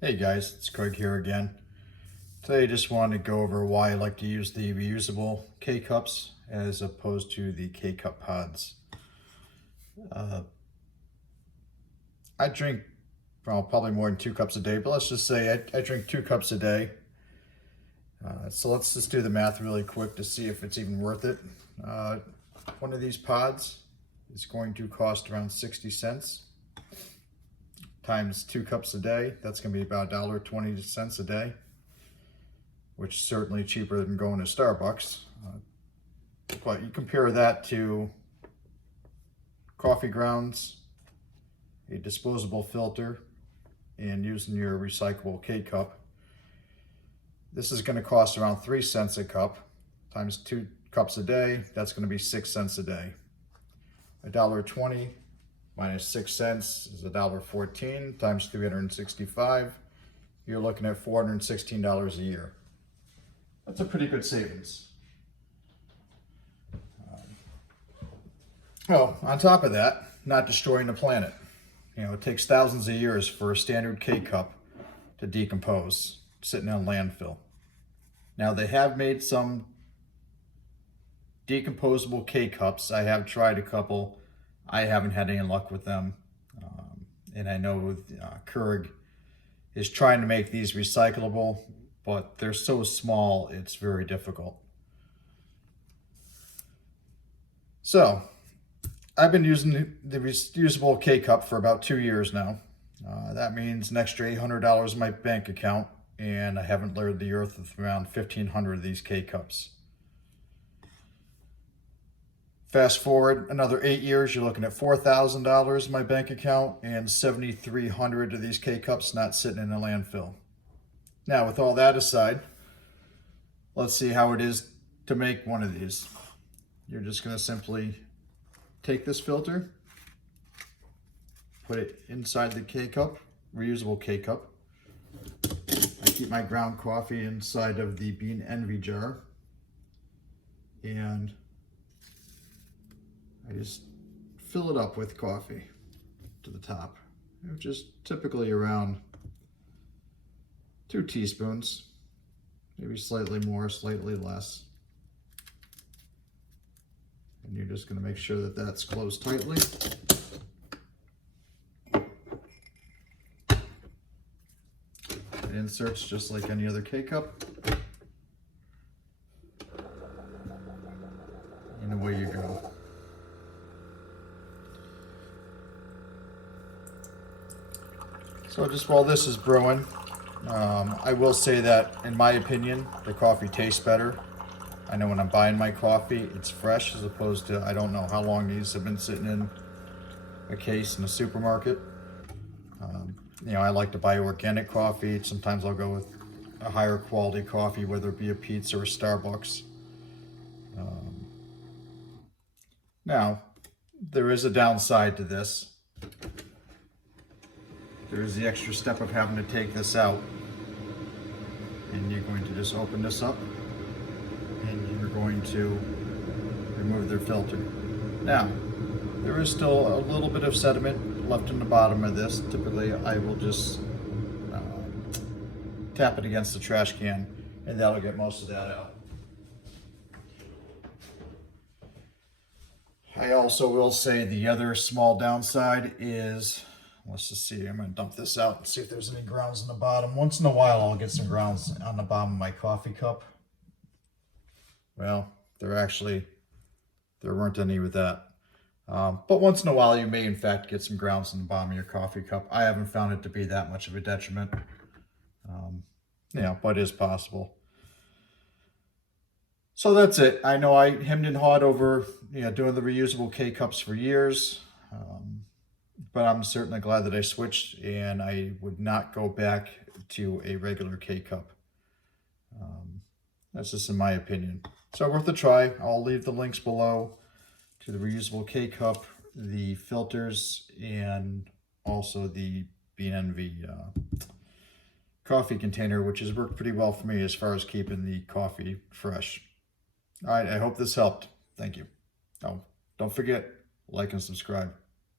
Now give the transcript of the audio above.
Hey guys, it's Craig here again. Today I just wanted to go over why I like to use the reusable K-cups as opposed to the K-cup pods. Uh, I drink, well, probably more than 2 cups a day, but let's just say I drink 2 cups a day. So let's just do the math really quick to see if it's even worth it. One of these pods is going to cost around 60 cents. Times 2 cups a day, that's going to be about $1.20 a day, which is certainly cheaper than going to Starbucks. But you compare that to coffee grounds, a disposable filter, and using your recyclable K-cup. This is going to cost around 3 cents a cup. Times 2 cups a day, that's going to be 6 cents a day. $1.20 minus 6 cents is $1.14 times 365. You're looking at $416 a year. That's a pretty good savings. Well, on top of that, not destroying the planet. You know, it takes thousands of years for a standard K-cup to decompose, sitting in a landfill. Now, they have made some decomposable K-cups. I have tried a couple. I haven't had any luck with them. And I know Keurig is trying to make these recyclable, but they're so small, it's very difficult. So, I've been using the reusable K-cup for about 2 years now. That means an extra $800 in my bank account, and I haven't layered the earth with around 1,500 of these K-cups. Fast forward another 8 years, you're looking at $4,000 in my bank account and 7,300 of these K-cups not sitting in a landfill. Now, with all that aside, let's see how it is to make one of these. You're just going to simply take this filter, put it inside the K-cup, reusable K-cup. I keep my ground coffee inside of the Bean Envy jar, and I just fill it up with coffee to the top, which is typically around 2 teaspoons, maybe slightly more, slightly less. And you're just going to make sure that that's closed tightly. It inserts just like any other K-cup. And away you go. So just while this is brewing, I will say that in my opinion, the coffee tastes better. I know when I'm buying my coffee, it's fresh as opposed to, I don't know how long these have been sitting in a case in a supermarket. You know, I like to buy organic coffee. Sometimes I'll go with a higher quality coffee, whether it be a Pizza or a Starbucks. Now, there is a downside to this. There is the extra step of having to take this out. And you're going to just open this up and you're going to remove their filter. Now, there is still a little bit of sediment left in the bottom of this. Typically, I will just tap it against the trash can and that'll get most of that out. I also will say the other small downside is, let's just see, I'm going to dump this out and see if there's any grounds in the bottom. Once in a while, I'll get some grounds on the bottom of my coffee cup. Well, there weren't any with that. But once in a while, you may in fact get some grounds in the bottom of your coffee cup. I haven't found it to be that much of a detriment. You know, but it is possible. So that's it. I know I hemmed and hawed over, you know, doing the reusable K-cups for years. But I'm certainly glad that I switched, and I would not go back to a regular K-cup. That's just in my opinion. So worth a try. I'll leave the links below to the reusable K-cup, the filters, and also the Bean Envy coffee container, which has worked pretty well for me as far as keeping the coffee fresh. All right, I hope this helped. Thank you. Oh, don't forget, like and subscribe.